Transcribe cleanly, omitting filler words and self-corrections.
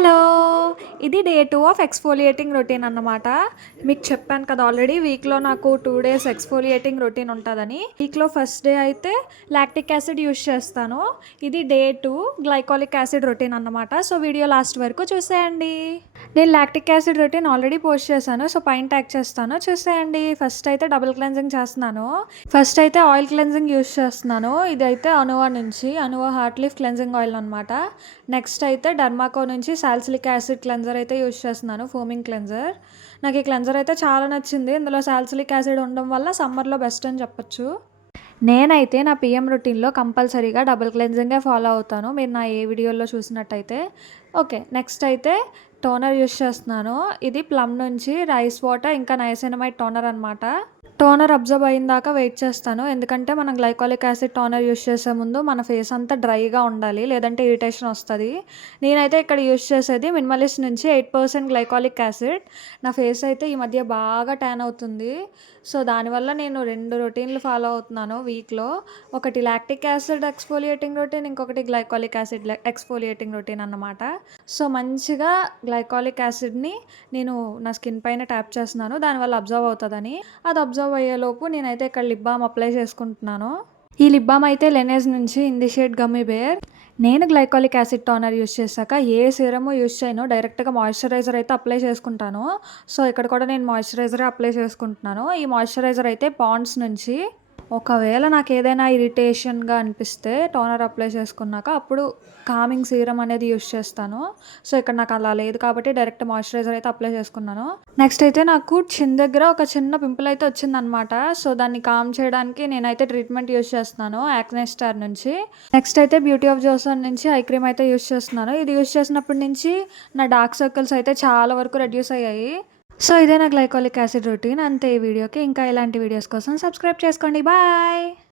Hello! ఇది day 2 of exfoliating routine అన్నమాట. మీకు చెప్పాను కదా ఆల్రెడీ వీక్‌లో నాకు 2 డేస్ ఎక్స్‌ఫోలియేటింగ్ రొటీన్ ఉంటదని. వీక్‌లో ఫస్ట్ డే అయితే లాక్టిక్ యాసిడ్ యూజ్ చేస్తాను. ఇది డే 2 గ్లైకాలిక్ యాసిడ్ రొటీన్ అన్నమాట. సో, వీడియో లాస్ట్ వరకు చూసేయండి. నేను lactic acid routine already post చేశాను. సో, పైన ట్యాగ్ చేస్తాను చూసేయండి. ఫస్ట్ అయితే డబుల్ క్లెన్జింగ్ చేస్తున్నాను. ఫస్ట్ అయితే ఆయిల్ క్లెన్జింగ్ యూజ్ చేస్తున్నాను. ఇదైతే అనువా నుంచి అనువా హార్ట్ లీఫ్ క్లెన్జింగ్ ఆయిల్ అనమాట. నెక్స్ట్ అయితే డర్మాకో నుంచి సాలిసిలిక్ యాసిడ్ క్లెన్జర్ అయితే యూజ్ చేస్తున్నాను, ఫోమింగ్ క్లెన్జర్. నాకు ఈ క్లెన్జర్ అయితే చాలా నచ్చింది. ఇందులో సాలిసిలిక్ యాసిడ్ ఉండడం వల్ల సమ్మర్లో బెస్ట్ అని చెప్పొచ్చు. నేనైతే నా పిఎం రొటీన్లో కంపల్సరీగా డబుల్ క్లెన్జింగే ఫాలో అవుతాను, మీరు నా ఏ వీడియోలో చూసినట్టయితే. ఓకే, నెక్స్ట్ అయితే టోనర్ యూజ్ చేస్తున్నాను. ఇది ప్లమ్ నుంచి రైస్ వాటర్ ఇంకా నైసినమైడ్ టోనర్ అనమాట. టోనర్ అబ్జర్వ్ అయిన దాకా వెయిట్ చేస్తాను, ఎందుకంటే మనం గ్లైకాలిక్ యాసిడ్ టోనర్ యూజ్ చేసే ముందు మన ఫేస్ అంతా డ్రైగా ఉండాలి, లేదంటే ఇరిటేషన్ వస్తుంది. నేనైతే ఇక్కడ యూజ్ చేసేది మినిమలిస్ట్ నుంచి 8% గ్లైకాలిక్ యాసిడ్. నా ఫేస్ అయితే ఈ మధ్య బాగా ట్యాన్ అవుతుంది. సో, దానివల్ల నేను 2 రొటీన్లు ఫాలో అవుతున్నాను వీక్లో. ఒకటి లాక్టిక్ యాసిడ్ ఎక్స్ఫోలియేటింగ్ రొటీన్, ఇంకొకటి గ్లైకాలిక్ యాసిడ్ ఎక్స్ఫోలియేటింగ్ రొటీన్ అన్నమాట. సో, మంచిగా గ్లైకాలిక్ యాసిడ్ని నేను నా స్కిన్ పైన ట్యాప్ చేస్తున్నాను, దానివల్ల అబ్జర్వ్ అవుతుందని. అది అబ్జర్వ్ అయ్యేలోపు నేనైతే ఇక్కడ లిప్ బామ్ అప్లై చేసుకుంటున్నాను. ఈ లిప్ బామ్ అయితే లెనేజ్ నుంచి in the shade gummy bear. నేను గ్లైకాలిక్ యాసిడ్ టోనర్ యూజ్ చేశాక ఏ సీరము యూజ్ చేయను, డైరెక్ట్గా మాయిశ్చరైజర్ అయితే అప్లై చేసుకుంటాను. సో, ఇక్కడ కూడా నేను మాయిశ్చరైజరే అప్లై చేసుకుంటున్నాను. ఈ మాయిశ్చరైజర్ అయితే పాండ్స్ నుంచి. ఒకవేళ నాకు ఏదైనా ఇరిటేషన్గా అనిపిస్తే టోనర్ అప్లై చేసుకున్నాక అప్పుడు కామింగ్ సీరం అనేది యూజ్ చేస్తాను. సో, ఇక్కడ నాకు అలా లేదు కాబట్టి డైరెక్ట్ మాయిశ్చరైజర్ అయితే అప్లై చేసుకున్నాను. నెక్స్ట్ అయితే నాకు చిన్ దగ్గర ఒక చిన్న పింపుల్ అయితే వచ్చిందనమాట. సో, దాన్ని కామ్ చేయడానికి నేనైతే ట్రీట్మెంట్ యూజ్ చేస్తున్నాను యాక్నే స్టార్ నుంచి. నెక్స్ట్ అయితే బ్యూటీ ఆఫ్ జోసన్ నుంచి ఐ క్రీమ్ అయితే యూజ్ చేస్తున్నాను. ఇది యూజ్ చేసినప్పటి నుంచి నా డార్క్ సర్కిల్స్ అయితే చాలా వరకు రెడ్యూస్ అయ్యాయి. సో, ఇదే నా గ్లైకాలిక్ యాసిడ్ రొటీన్ అంతే ఈ వీడియోకి. ఇంకా ఇలాంటి వీడియోస్ కోసం సబ్స్క్రైబ్ చేసుకోండి. బాయ్.